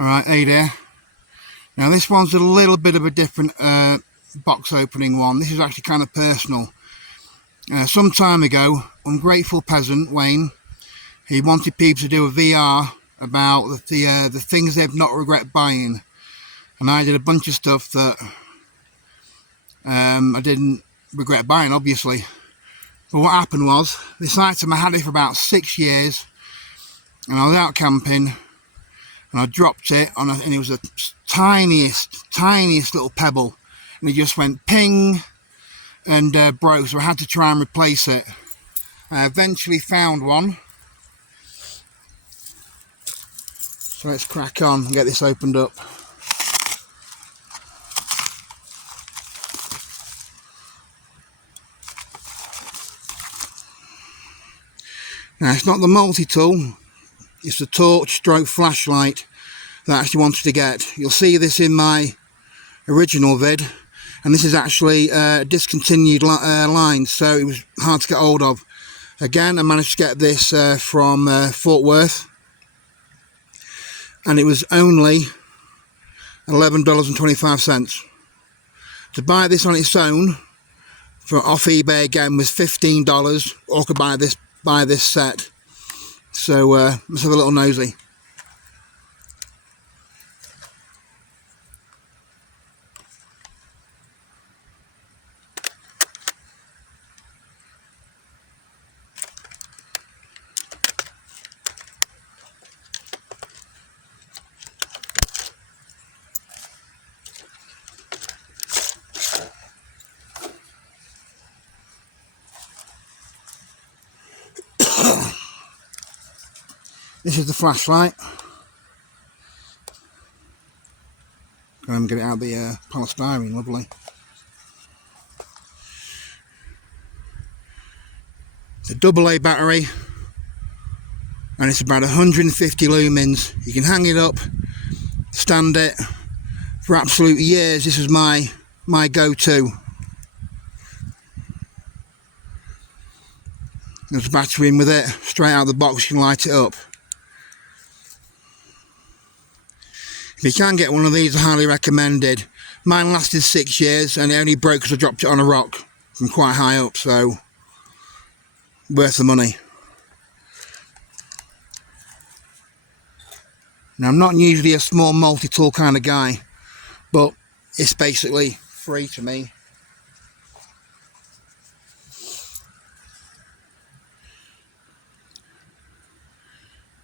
Alright, hey there. Now this one's a little bit of a different box opening one. This is actually kind of personal. Some time ago, ungrateful peasant Wayne, he wanted people to do a VR about the things they've not regret buying, and I did a bunch of stuff that I didn't regret buying, obviously. But what happened was, this item I had it for about 6 years, and I was out camping, and I dropped it on and it was the tiniest little pebble, and it just went ping and broke, so I had to try and replace it. I eventually found one, so let's crack on and get this opened up. Now it's not the multi-tool, it's the torch stroke flashlight that I actually wanted to get. You'll see this in my original vid, and this is actually a discontinued line, so it was hard to get hold of. Again, I managed to get this from Fort Worth, and it was only $11.25. To buy this on its own for off eBay again was $15, or could buy this set. So let's have a little nosy. This is the flashlight. Go and get it out of the polystyrene, lovely. It's a AA battery, and it's about 150 lumens. You can hang it up, stand it for absolute years. This is my go-to. There's a battery in with it, straight out of the box. You can light it up. If you can get one of these, I highly recommend it. Mine lasted 6 years, and it only broke because I dropped it on a rock from quite high up, so worth the money. Now, I'm not usually a small multi-tool kind of guy, but it's basically free to me.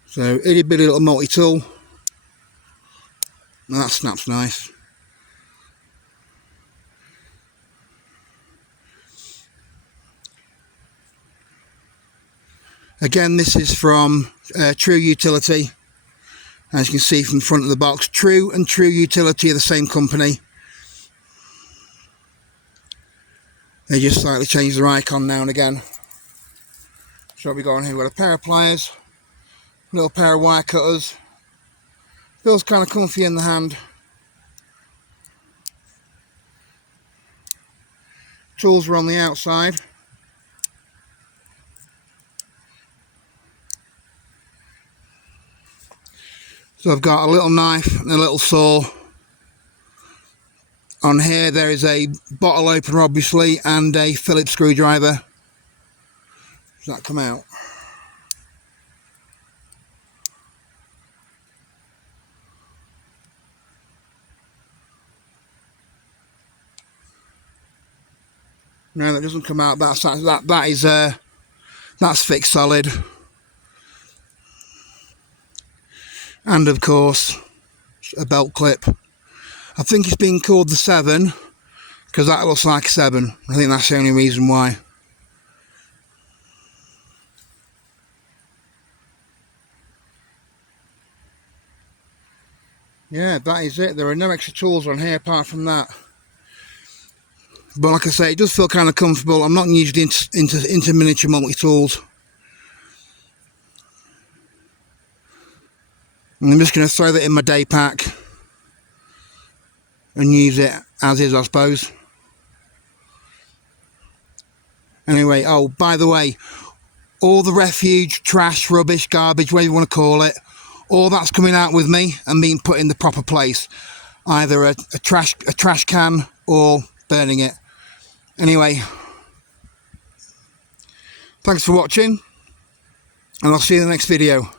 So, itty bitty little multi-tool. Now that snaps nice. Again, this is from True Utility. As you can see from the front of the box, True and True Utility are the same company. They just slightly change their icon now and again. So what we got on here? We've got a pair of pliers, a little pair of wire cutters. Feels kind of comfy in the hand. Tools are on the outside. So I've got a little knife and a little saw. On here there is a bottle opener, obviously, and a Phillips screwdriver. Does that come out? No, that doesn't come out. That's fixed solid. And of course, a belt clip. I think it's been called the 7 because that looks like a 7. I think that's the only reason why. Yeah, that is it. There are no extra tools on here apart from that. But like I say, it does feel kind of comfortable. I'm not usually into miniature multi-tools. And I'm just going to throw that in my day pack and use it as is, I suppose. Anyway, oh, by the way, all the refuge, trash, rubbish, garbage, whatever you want to call it, or that's coming out with me and being put in the proper place, either a trash can or burning it. Anyway, thanks for watching, and I'll see you in the next video.